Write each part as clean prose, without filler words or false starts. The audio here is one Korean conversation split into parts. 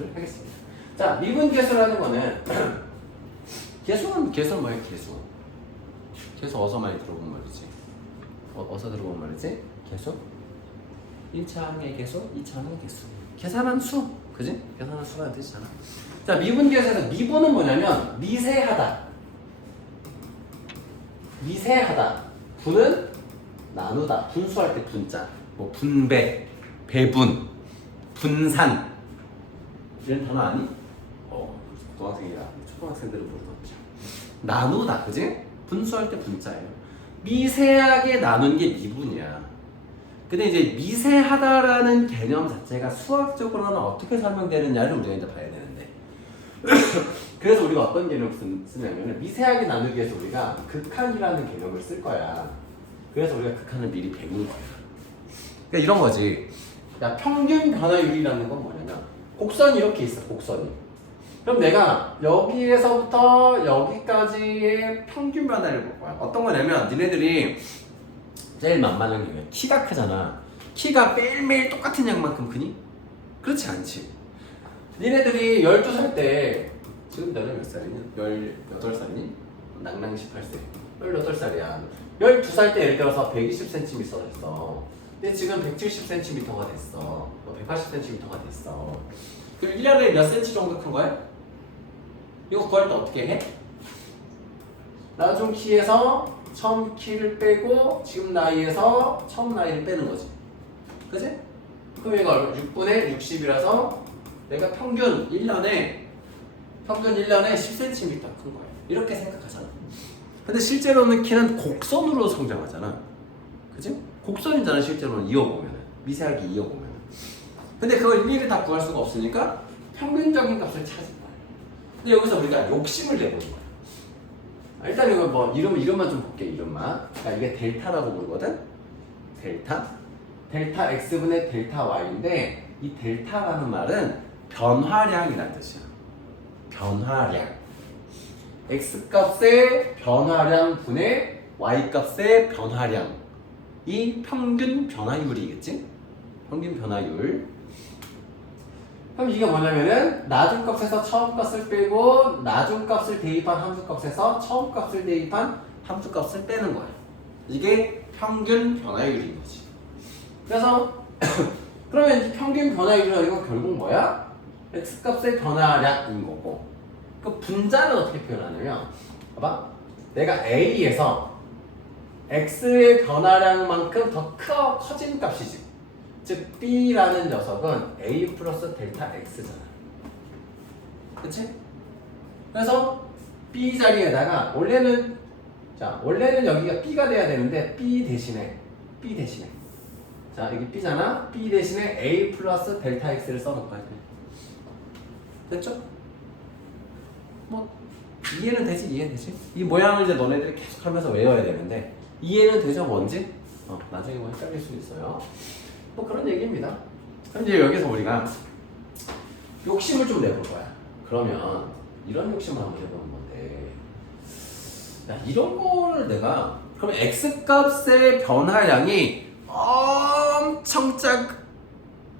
공부를 하겠습니다. 자, 미분계수라는 거는 계수는 뭐예요? 계수 어디서 많이 들어본 말이지? 어디서 들어본 말이지? 계수? 1차항의 계수, 2차항의 계수. 계산한 수, 그지? 계산한 수라는 뜻이잖아. 자, 미분계수에서 미분은 뭐냐면 미세하다. 분은 나누다. 분수할 때 분자. 뭐 분배, 배분, 분산 이런 단어 아니? 고등학생이라 초등학생들은 모르겠죠. 나누다, 그지? 분수할 때 분자예요. 미세하게 나눈 게 미분이야. 근데 이제 미세하다라는 개념 자체가 수학적으로는 어떻게 설명되느냐를 우리가 이제 봐야 되는데 그래서 우리가 어떤 개념을 쓰냐면 미세하게 나누기 위해서 우리가 극한이라는 개념을 쓸 거야. 그래서 우리가 극한을 미리 배운 거야. 그러니까 이런 거지. 야, 평균 변화율이라는 건 뭐냐면 곡선이 이렇게 있어. 곡선이. 그럼 내가 여기에서부터 여기까지의 평균 변화를 볼 거야. 어떤 거냐면 니네들이 제일 만만한 게 키가 크잖아. 키가 매일매일 똑같은 양만큼 크니? 그렇지 않지. 니네들이 12살 때 지금 너는 몇 살이니? 18살이니? 낭낭 18세 18살이야 12살 때 예를 들어서 120cm 됐어. 근데 지금 170cm가 됐어. 180cm가 됐어. 그럼 1년에 몇 cm 정도 큰 거야? 이거 구할 때 어떻게 해? 나중 키에서 처음 키를 빼고 지금 나이에서 처음 나이를 빼는 거지. 그지? 그럼 이거 6분의 60이라서 내가 평균 1년에 10cm 큰 거야. 이렇게 생각하잖아. 근데 실제로는 키는 곡선으로 성장하잖아. 그지? 곡선이잖아. 실제로는 이어보면은. 미세하게 이어보면은. 근데 그걸 일일이 다 구할 수가 없으니까 평균적인 값을 찾은 거야. 근데 여기서 우리가 욕심을 내보는 거야. 일단 이거 뭐 이름만 좀 볼게. 이름만. 그러니까 이게 델타라고 부르거든. 델타 x분의 델타 y인데 이 델타라는 말은 변화량이라는 뜻이야. 변화량. x 값의 변화량 분의 y 값의 변화량. 이 평균 변화율이겠지? 평균 변화율. 그럼 이게 뭐냐면은 나중 값에서 처음 값을 빼고 나중 값을 대입한 함수 값에서 처음 값을 대입한 함수 값을 빼는 거야. 이게 평균 변화율인 거지. 그래서 그러면 이 평균 변화율이라는 건 결국 뭐야? x 값의 변화량인 거고. 그 분자는 어떻게 표현하냐면 봐봐. 내가 a에서 x의 변화량만큼 더 커진 값이지. 즉 b라는 녀석은 a 플러스 델타 x잖아. 그치? 그래서 b 자리에다가 원래는 여기가 b가 돼야 되는데 b 대신에 자 여기 b잖아. b 대신에 a 플러스 델타 x를 써놓을까? 됐죠? 뭐 이해는 되지. 이 모양을 이제 너네들이 계속 하면서 외워야 되는데 이해는 되죠? 뭔지? 나중에 뭐 헷갈릴 수 있어요. 뭐 그런 얘기입니다. 그럼 이제 여기서 우리가 욕심을 좀 내볼 거야. 그러면 이런 욕심을 한번 해보는 건데, 야 이런 거를 내가 그러면 x 값의 변화량이 엄청 작은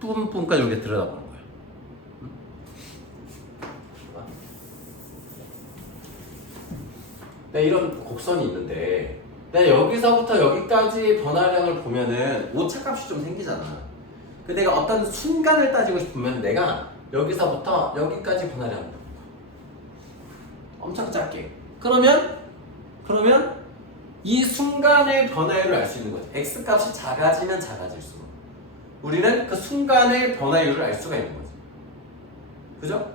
부분까지 우리가 들여다보는 거야. 네, 이런 곡선이 있는데 내가 여기서부터 여기까지 변화량을 보면은 오차값이 좀 생기잖아. 그 내가 어떤 순간을 따지고 싶으면 내가 여기서부터 여기까지 변화량을 볼 거야. 엄청 작게. 그러면 이 순간의 변화율을 알 수 있는 거지. x 값이 작아지면 작아질수록 우리는 그 순간의 변화율을 알 수가 있는 거지. 그죠?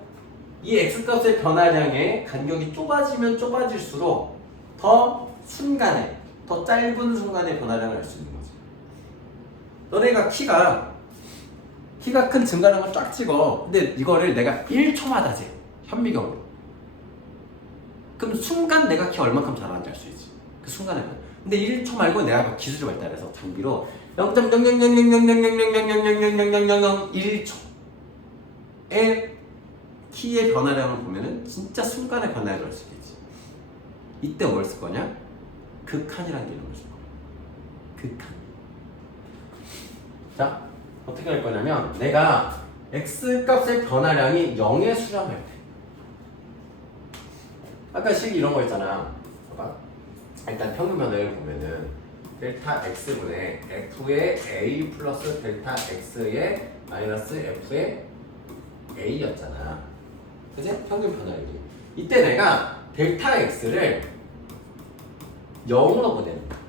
이 x 값의 변화량의 간격이 좁아지면 좁아질수록 더 짧은 순간의 변화량을 알 수 있는 거지. 너네가 키가 큰 증가량을 쫙 찍어. 근데 이거를 내가 1초마다 재. 현미경으로. 그럼 순간 내가 키 얼만큼 자라는지 알 수 있지. 그 순간에는. 근데 1초 말고 내가 기술이 발달해서 장비로 0.0000000000001초의 키의 변화량을 보면은 진짜 순간의 변화를 알 수 있겠지. 이때 뭘 쓸 거냐? 극한이라는 개념을 쓸 거야. 극한. 자, 어떻게 할 거냐면 내가 x 값의 변화량이 0에 수렴할 때. 아까 식 이런 거 있잖아. 봐봐. 일단 평균 변화를 보면은 델타 x분의 f의 a 플러스 델타 x의 마이너스 f의 a였잖아. 그치? 평균 변화율이. 이때 내가 델타 x를 0으로 보내는 거야.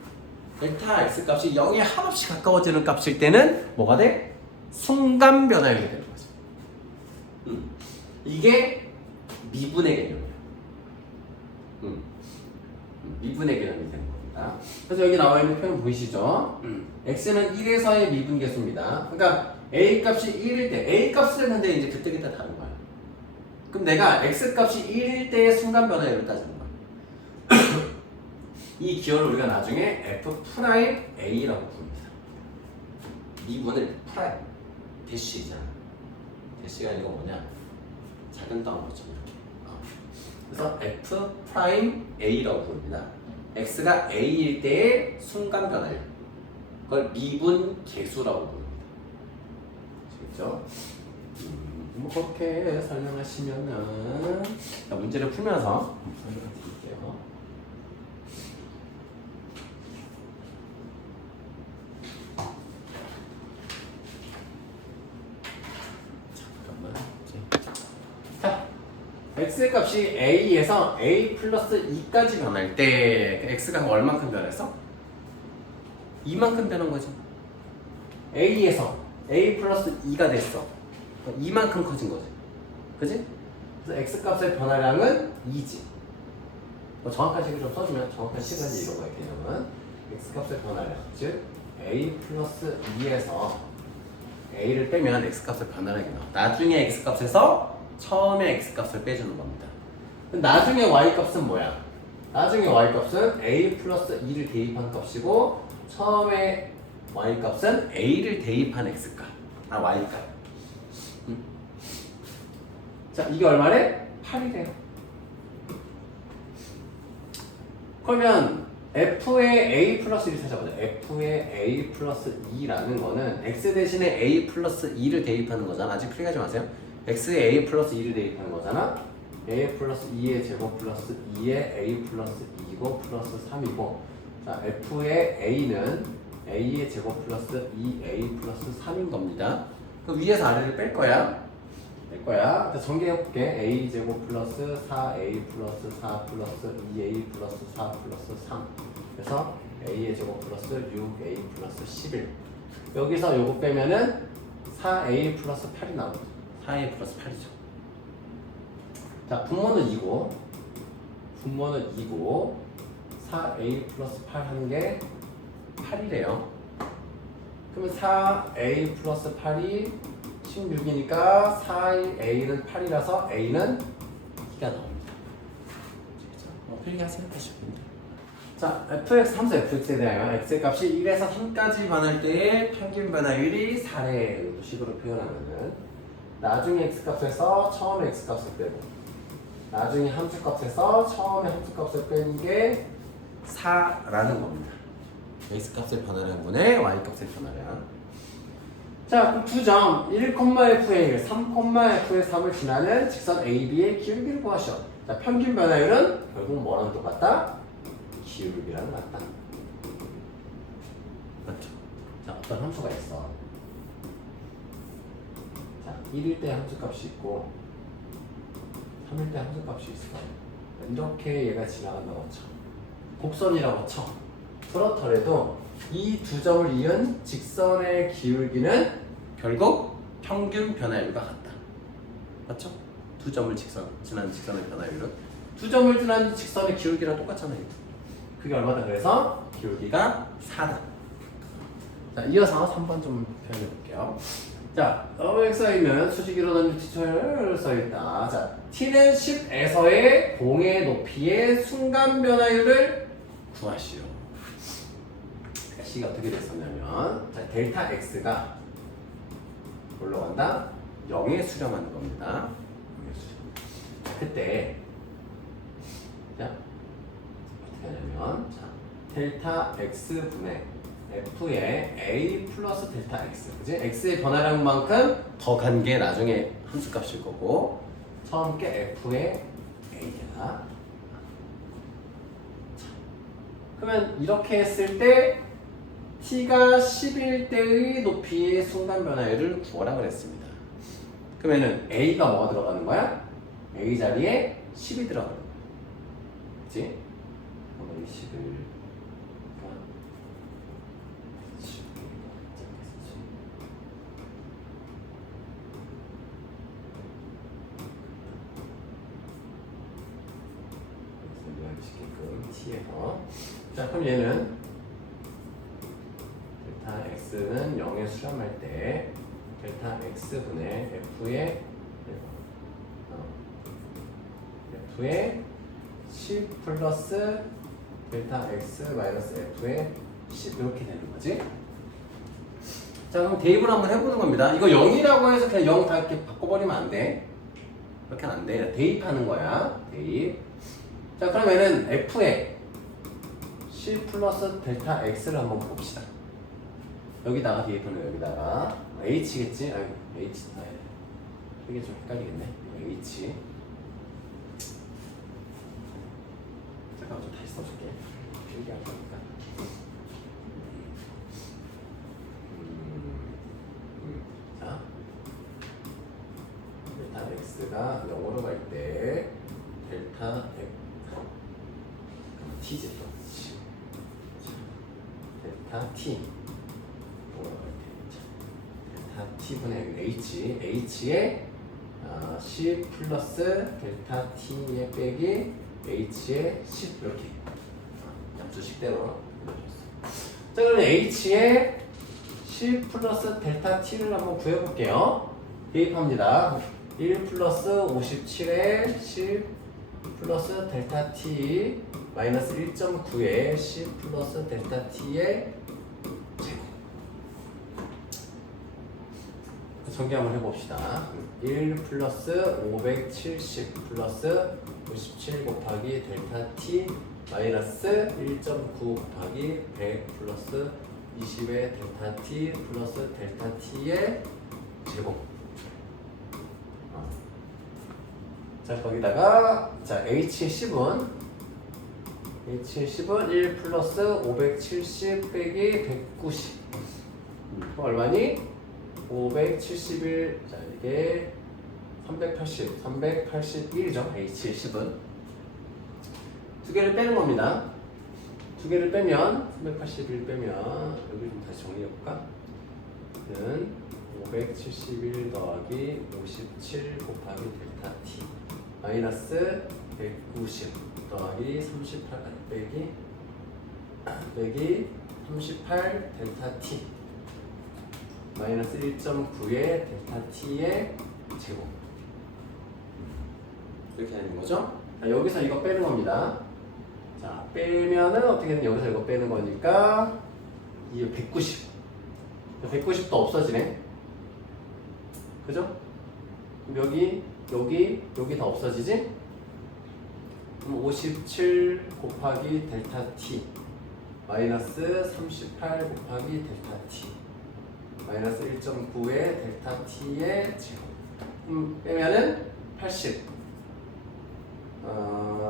델타 x 값이 0에 한없이 가까워지는 값일 때는 뭐가 돼? 순간 변화율이 되는 거지. 이게 미분의 개념이야. 미분의 개념이 되는 겁니다. 그래서 여기 나와 있는 표현 보이시죠? x는 1에서의 미분 계수입니다. 그러니까 a 값이 1일 때, a 값을 했는데 이제 그때 다른 거야. 그럼 내가 x 값이 1일 때의 순간 변화율을 따지는 거야. 이 기호를 우리가 나중에 f 프라임 a라고 부릅니다. 미분을 프라임 대시잖아. 대시가 아니고 뭐냐? 작은 덩어리죠. 그래서 f 프라임 a라고 부릅니다. x가 a일 때의 순간 변화율. 그걸 미분 계수라고 부릅니다. 아시겠죠? 뭐 그렇게 설명하시면은 문제를 풀면서 설명을 드릴게요. x 값이 a에서 a 플러스 2까지 변할 때 x가 얼만큼 변했어? 이만큼 변한 거지. a에서 a 플러스 2가 됐어. 이만큼 커진 거지. 그지? 그래서 x 값의 변화량은 2지. 뭐 정확한 식을 좀 써주면 정확한 시간이 이런 거야. 개념은 x 값의 변화량, 즉 a 플러스 2에서 a를 빼면 x 값의 변화량이 나와. 나중에 x 값에서 처음에 x값을 빼주는 겁니다. 나중에 y값은 뭐야? 나중에 y값은 a 플러스 2를 대입한 값이고 처음에 y값은 a를 대입한 x값, y값. 자, 이게 얼마래? 8이래요. 그러면 f의 a 플러스 1을 찾아보자. f의 a 플러스 2라는 거는 x 대신에 a 플러스 2를 대입하는 거잖아. 아직 풀이하지 마세요. x에 a 플러스 2를 대입하는 거잖아. a 플러스 2의 제곱 플러스 2의 a 플러스 2고 플러스 3이고 자 f의 a는 a의 제곱 플러스 2a 플러스 3인 겁니다. 그 위에서 아래를 뺄 거야. 전개해볼게. a 제곱 플러스 4a 플러스 4 플러스 2a 플러스 4 플러스 3 그래서 a의 제곱 플러스 6a 플러스 11 여기서 요거 빼면은 4a 플러스 8이 나오죠. 4a 플러스 8이죠. 자, 분모는 2고 4a 플러스 8 하는 게 8이래요. 그러면 4a 플러스 8이 16이니까 4a는 8이라서 a는 2가 나옵니다. 뭐 필기하세요. 자, fx 함수 fx에 대하여 x의 값이 1에서 3까지 변할 때의 평균 변화율이 4의 식으로 표현하면은 나중에 x값에서 처음에 x값을 빼고 나중에 함수값에서 처음에 함수값을 빼는 게 4라는 겁니다. x값의 변화량분의 y값의 변화량. 자, 그럼 두 점 1,f의 1, 3,f의 3을 지나는 직선 AB의 기울기를 구하시오. 자, 평균 변화율은 결국 뭐랑 똑같다? 기울기랑 같다. 맞죠? 자, 어떤 함수가 있어. 1일 때 함수값이 있고 3일 때 함수값이 있어. 이렇게 얘가 지나간다고 쳐. 곡선이라고 쳐. 그렇더라도 이 두 점을 이은 직선의 기울기는 결국 평균 변화율과 같다. 맞죠? 두 점을 지난 직선의 변화율은 두 점을 지난 직선의 기울기랑 똑같잖아요. 그게 얼마다 그래서 기울기가 4다. 자, 이어서 3번 좀 표현해 볼게요. 자, 여기 써있는 수직으로 던진 티초를 써있다. 자, t는 10에서의 공의 높이의 순간 변화율을 구하시오. C가 어떻게 됐었냐면, 자, 델타 X가 올라간다? 0에 수렴하는 겁니다. 0에 수렴. 그때, 자, 어떻게 하냐면, 자, 델타 X분의 f의 a 플러스 델타 x, 그지? x의 변화량만큼 더 간 게 나중에 함수값일 거고, 처음 게 f의 a야. 그러면 이렇게 했을 때 t가 11 때의 높이의 순간 변화율을 구하라 그랬습니다. 그러면은 a가 뭐가 들어가는 거야? a 자리에 10이 들어가는 거야. 그치? 그럼 10을 t에서, 자 그럼 얘는 델타 x는 0에 수렴할 때 델타 x분의 f의 10 플러스 델타 x 마이너스 f의 10 이렇게 되는 거지. 자 그럼 대입을 한번 해보는 겁니다. 이거 0이라고 해서 그냥 0 다 이렇게 바꿔버리면 안 돼. 그렇게는 안 돼. 대입하는 거야. 대입. 자 그러면은 f의 10 플러스 델타 x를 한번 봅시다. 여기다가 대입하는 거 여기다가 h겠지? 아유 h 이게 좀 헷갈리겠네. h. 잠깐만 좀 다시 써줄게. 필기할 거니까. 자, 델타 x가 0으로 갈 때 델타 t지 또. 델타 t 0으로 갈 때 델타 t분의 h에 10 플러스 델타 t의 빼기 h의 10 이렇게 양수식대로 불러줬어. 자 그러면 h의 10 플러스 델타 t를 한번 구해볼게요. 대입합니다. 1 플러스 57에 10 플러스 델타 t 마이너스 1.9에 10 플러스 델타 t의 제곱. 전개 한번 해봅시다. 1 플러스 570 플러스 57 곱하기 델타 t 마이너스 1.9 곱하기 100 플러스 20의 델타 t 플러스 델타 t의 제곱. 자 거기다가 자 h의 10은 1 플러스 570 빼기 190 얼마니? 571. 자 이게 381이죠. h의 10은 두 개를 빼는 겁니다. 두 개를 빼면 381 빼면 여기 좀 다시 정리해 볼까? 는 571 더하기 57 곱하기 델타 t 마이너스 190 더하기 38 빼기 38 델타 t 마이너스 1.9의 델타 t의 제곱. 이렇게 되는 거죠? 자, 여기서 이거 빼는 겁니다. 자, 빼면은 어떻게든 여기서 이거 빼는 거니까 이게 190. 190도 없어지네. 그죠? 여기 다 없어지지? 그럼 57 곱하기 델타 t 마이너스 38 곱하기 델타 t 마이너스 1.9의 델타 t의 제곱. 빼면은 80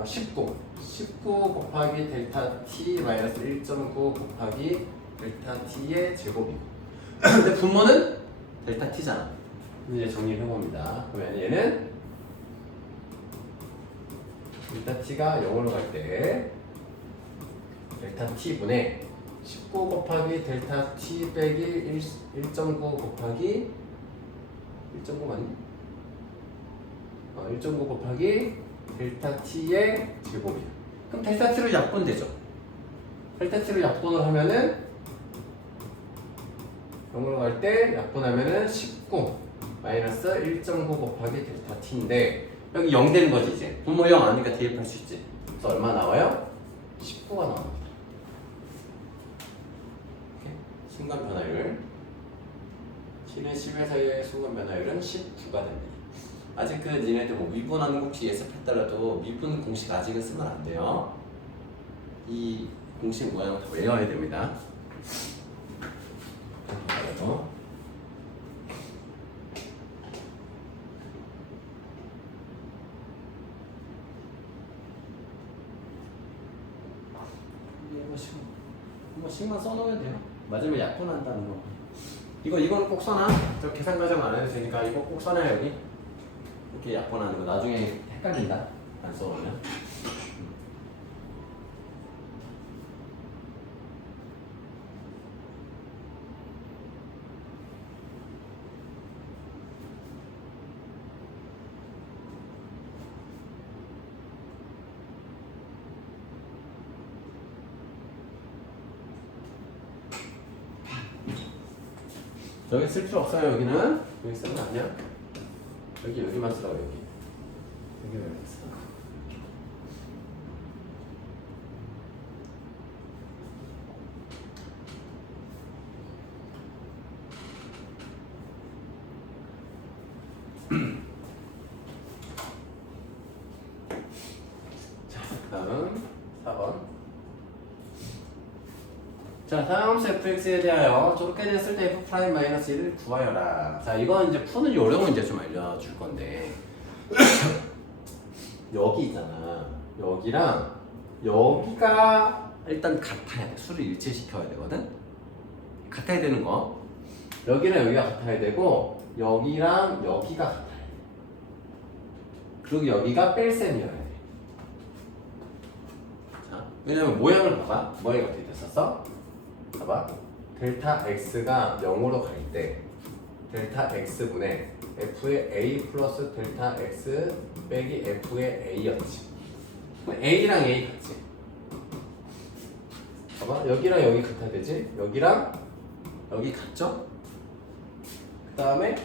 19 곱하기 델타 t 마이너스 1.9 곱하기 델타 t의 제곱이고 근데 분모는 델타 t잖아. 이제 정리를 해봅니다. 그러면 얘는 델타 t가 0으로 갈 때 델타 t분의 19 곱하기 델타 t 빼기 1.9 곱하기 1.9 맞니? 1.9 곱하기 델타 t의 제곱이야. 그럼 델타 t로 약분되죠. 델타 t로 약분을 하면은 0으로 갈 때 약분하면은 19 마이너스 1.9 곱하기 델타 t인데 여기 0 되는 거지 이제. 분모 0 아니니까 대입할 수 있지. 그래서 얼마 나와요? 19가 나옵니다. 이렇게. 순간 변화율 7에 10의 사이의 순간 변화율은 19가 됩니다. 아직 그 니네들 뭐 미분하는 거 혹시 예습했더라도 미분 공식 아직은 쓰면 안 돼요. 이 공식 모양 다 외워야 됩니다. 있죠. 뭐 식만 써놓으면 돼요. 맞으면 약분한다는 거. 이거는 꼭 써놔. 저 계산 과정 안 해도 되니까 이거 꼭 써놔 여기. 이렇게 약분하는 거 나중에 헷갈린다. 안 써놓으면. 여기 쓸 필요 없어요. 여기는 여기 쓰면 아니야. 여기만 쓰라고 여기. 여기 왜 써? 자, 다음 4번. 자, 다음 fx에 대하여 좁게 됐을 때 f'-1을 구하여라. 자, 이건 이제 푸는 요령을 이제 좀 알려줄 건데 여기 있잖아. 여기랑 여기가 일단 같아야 돼. 수를 일치시켜야 되거든. 같아야 되는 거. 여기랑 여기가 같아야 되고 여기랑 여기가 같아야 돼. 그리고 여기가 뺄셈이어야 돼. 자, 왜냐면 모양을 봐봐. 모양이 어떻게 됐었어? 봐봐. 델타 x가 0으로 갈 때 델타 x분의 f의 a 플러스 델타 x 빼기 f의 a였지. a랑 a 같지. 봐봐. 여기랑 여기 같아야 되지. 여기랑 여기 같죠? 그 다음에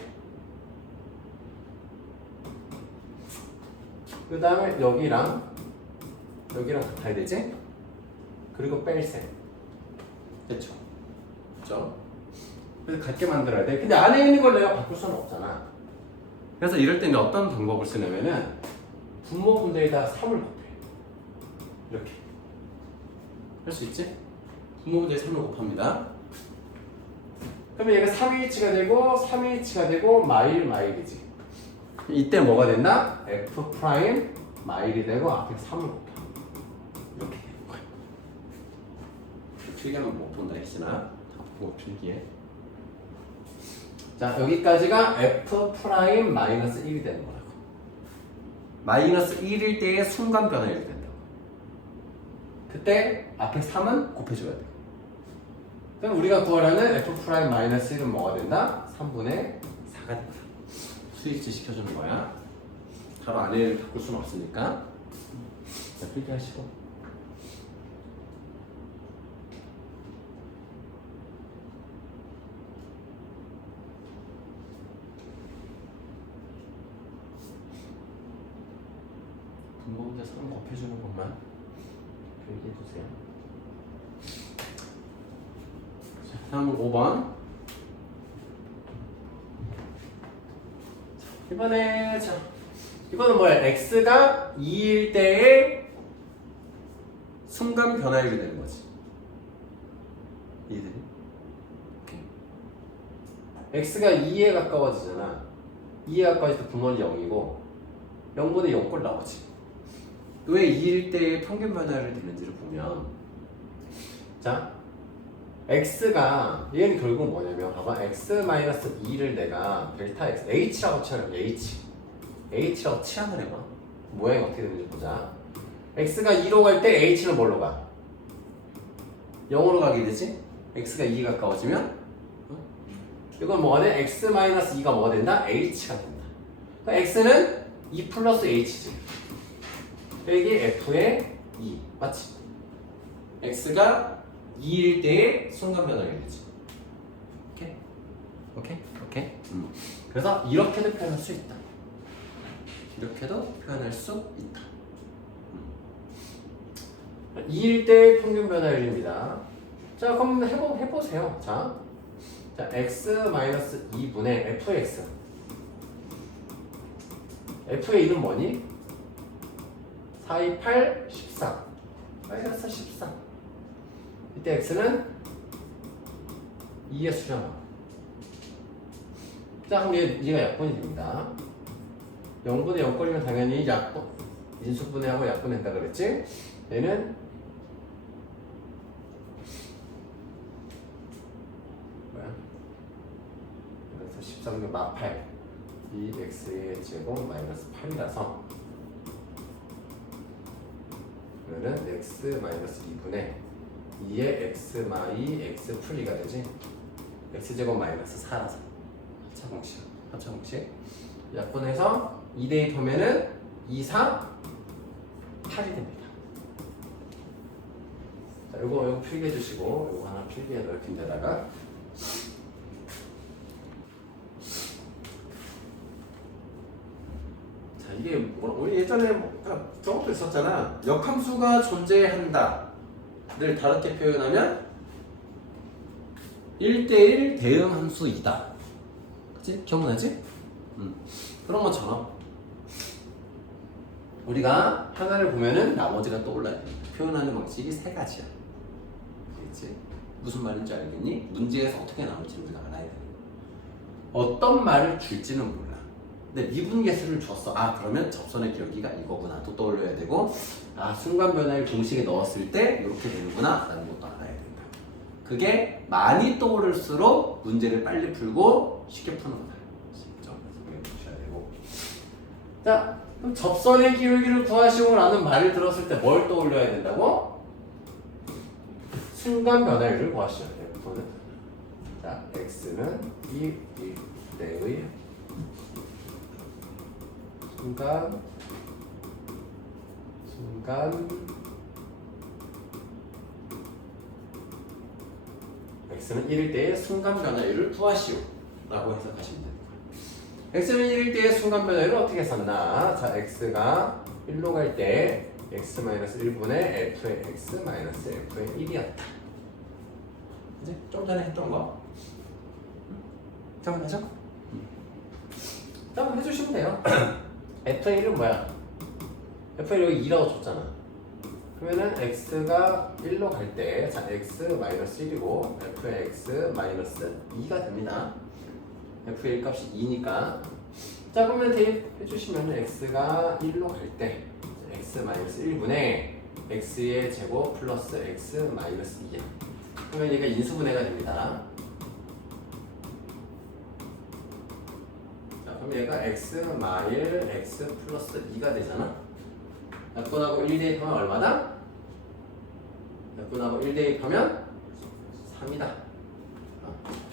여기랑 같아야 되지. 그리고 뺄셈. 됐죠? 그렇죠? 그래서 같게 만들어야 돼. 근데 안에 있는 걸 내가 바꿀 수는 없잖아. 그래서 이럴 때는 어떤 방법을 쓰냐면은 분모분대에다 3을 곱해. 이렇게 할 수 있지? 분모분대에 3을 곱합니다. 그러면 얘가 3H가 되고 3H가 되고 마일이지. 이때 뭐가 된다? F 프라임 마일이 되고 앞에 3을 곱해. 이렇게 되는 거야. 필기하면 못 본다 했으나 보고 필기해. 자, 여기까지가 F 프라임 마이너스 1이 되는 거라고. 마이너스 1일 때의 순간 변화율이 된다고. 그때 앞에 3은 곱해줘야 돼. 그럼 우리가 구하라는 F 프라임 마이너스 1은 뭐가 된다? 3분의 4가 된다. 수일치 시켜주는 거야. 바로 안에를 바꿀 수는 없으니까. 자, 필기하시고. 분모분대 3 곱해주는 것만 필기해주세요. 자, 다음은 5번. 이번은 뭐야? x가 2일 때의 순간 변화율이 되는 거지. 이해되니? x가 2에 가까워지잖아. 2에 가까워질 때 분모는 0이고 0분의 0꼴 나오지. 왜 2일 때의 평균 변화율이 되는지를 보면, 자, x가 얘는 결국 뭐냐면 봐봐. x-2를 내가 델타 x h라고 치면 h라고 치환을 해봐. 모양이 어떻게 되는지 보자. x가 2로 갈 때 h는 뭘로 가? 0으로 가게 되지? x가 2에 가까워지면 이건 뭐가 돼? x-2가 뭐가 된다? h가 된다. 그러니까 x는 2 플러스 h지. 빼기 f의 2 맞지? x가 2일 때의 순간 변화율이지. 오케이? 그래서 이렇게도 표현할 수 있다. 이렇게도 표현할 수 있다. 2일 때의 평균 변화율입니다. 자, 그럼 해보세요. 자, x-2분의 fx. f의 2는 뭐니? 4, 2, 8, 14. 마이너스 14. 이때 x는 2의 수잖아. 자, 그럼 얘가 약분이 됩니다. 0분의 0거리면 당연히 약분, 인수분해하고 약분한다 그랬지? 얘는 뭐야? 그래서 13분 마8 2x의 제곱 마이너스 8이라서 그러면 x 마이너스 2분의 2의 x 마이 x 풀 2가 되지? x제곱 마이너스 4라서 합차공식 약분해서 2 대입하면은 2, 4, 8이 됩니다. 자, 요거 필기해 주시고 요거 하나 필기해 넣을 데다가 자, 이게 우리 예전에 저런 것도 있었잖아. 역함수가 존재한다 를 다르게 표현하면 1대1 대응 함수이다. 그치? 기억나지? 그런 것처럼 우리가 하나를 보면은 나머지가 떠올라야 돼. 표현하는 방식이 세 가지야. 그치? 무슨 말인지 알겠니? 문제에서 어떻게 나올지 우리가 알아야 돼. 어떤 말을 줄지는 몰라. 근데 미분계수를 줬어. 아, 그러면 접선의 기울기가 이거구나. 또 떠올려야 되고, 아, 순간 변화를 공식에 넣었을 때 이렇게 되는구나 라는 것도 알아야 된다. 그게 많이 떠오를수록 문제를 빨리 풀고 쉽게 푸는 거다. 자, 그럼 접선의 기울기를 구하시오라는 말을 들었을 때 뭘 떠올려야 된다고? 순간 변화율을 구하셔야 돼요. 그거는. 자, x는 이때의 순간 x는 1일 때의 순간 변화율을 구하시오 라고 해석하시면 됩니다. x는 1일 때의 순간 변화율을 어떻게 썼나? 자, x가 1로 갈 때 x-1분의 f의 x-f의 1이었다. 이제 좀 전에 했던 거 기억나죠? 한번 해주시면 돼요. f의 1은 뭐야? f의 1 여기 2라고 줬잖아. 그러면은 x가 1로 갈 때 자, x-1이고 f의 x-2가 됩니다. f의 1 값이 2니까 자, 그러면 대입해 주시면 x가 1로 갈 때 x-1분의 x의 제곱 플러스 x-2야. 그러면 얘가 인수분해가 됩니다. 자, 그럼 얘가 x-1 x 플러스 2가 되잖아. 약분하고 1 대입하면 얼마다? 약분하고 1 대입하면 3이다.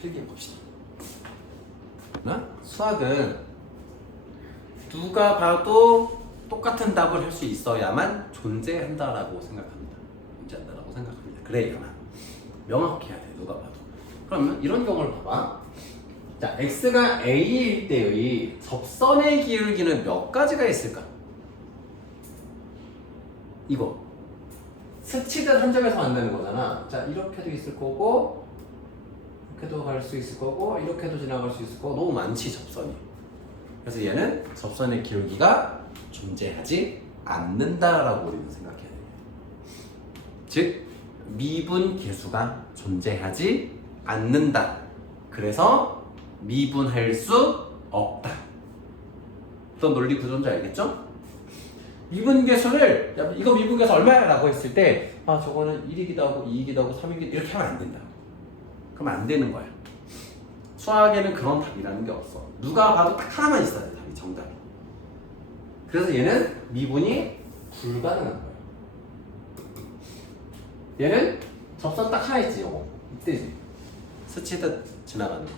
필기해 봅시다. 수학은 누가 봐도 똑같은 답을 할 수 있어야만 존재한다라고 생각합니다. 존재한다라고 생각합니다. 그래야만 명확해야 돼. 누가 봐도. 그러면 이런 경우를 봐봐. 자, x가 a일 때의 접선의 기울기는 몇 가지가 있을까? 이거 스치듯 한 점에서 만드는 거잖아. 자, 이렇게도 있을 거고 이렇게도 갈 수 있을 거고 이렇게도 지나갈 수 있을 거고 너무 많지 접선이. 그래서 얘는 접선의 기울기가 존재하지 않는다라고 우리는 생각해야 돼요. 즉 미분계수가 존재하지 않는다. 그래서 미분할 수 없다. 어떤 논리 구조인지 알겠죠? 미분계수를 야, 이거 미분계수 얼마야? 라고 했을 때 아, 저거는 1이기도 하고 2이기도 하고 3이기도 이렇게 하면 안 된다. 그럼 안 되는 거야. 수학에는 그런 답이라는 게 없어. 누가 봐도 딱 하나만 있어야 돼, 답이, 정답이. 그래서 얘는 미분이 불가능한 거야. 얘는 접선 딱 하나 있지, 요거. 이때지. 스치듯 지나가는 거.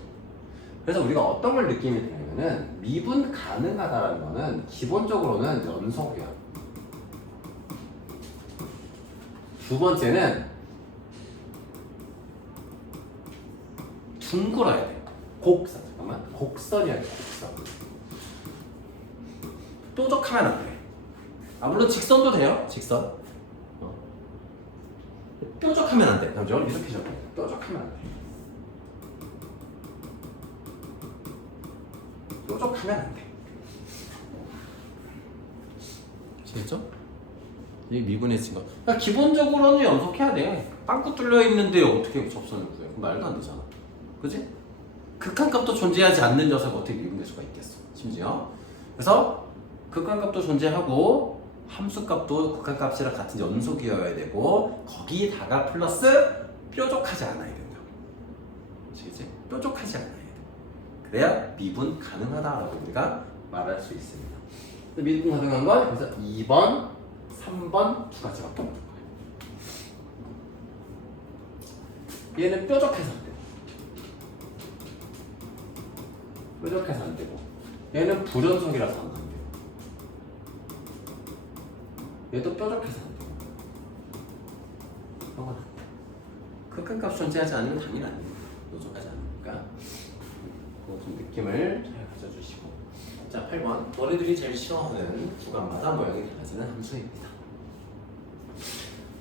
그래서 우리가 어떤 걸 느낌이 드냐면은 미분 가능하다라는 거는 기본적으로는 연속이야. 두 번째는 둥글어야 돼. 곡선. 잠깐만. 곡선이야 돼. 곡선. 뾰족하면 안 돼. 아, 물론 직선도 돼요. 직선. 뾰족하면 안 돼. 그죠? 이렇게 적어. 뾰족하면 안 돼. 뾰족하면 안 돼. 아시겠죠? 이게 미분해진 거. 그러니까 기본적으로는 연속해야 돼. 빵꾸 뚫려 있는데 어떻게 접선을 구해? 말도 안 되잖아. 그지? 극한값도 존재하지 않는 녀석이 어떻게 미분될 수가 있겠어. 심지어. 그래서 극한값도 존재하고 함수값도 극한값이랑 같은 연속이어야 되고 거기다가 플러스 뾰족하지 않아야 된다고. 아시겠지? 뾰족하지 않아야 돼. 그래야 미분 가능하다라고 우리가 말할 수 있습니다. 미분 가능한 건 그래서 2번, 3번 두 가지밖에 없는 거예요. 얘는 뾰족해서 안 되고 뾰족해서 안 되고 얘는 불연속이라서 안 돼요. 얘도 뾰족해서 안 돼요. 그런 건 안 돼. 극한값 존재하지 않으면 당연히 안 돼요. 뾰족하지 않으니까. 그거 좀 느낌을 잘 가져주시고. 자, 8번. 너희들이 제일 싫어하는 구간마다 모양이 달라지는 함수입니다.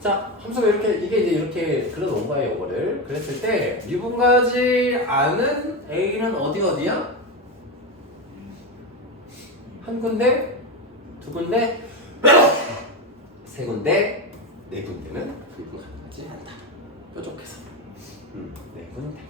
자, 함수가 이렇게, 이게 이제 이렇게 그려놓은 거예요, 이거를. 그랬을 때, 미분가지 않은 A는 어디야? 한 군데, 두 군데, 세 군데, 네 군데는 미분 가능하지 않다. 뾰족해서. 네 군데.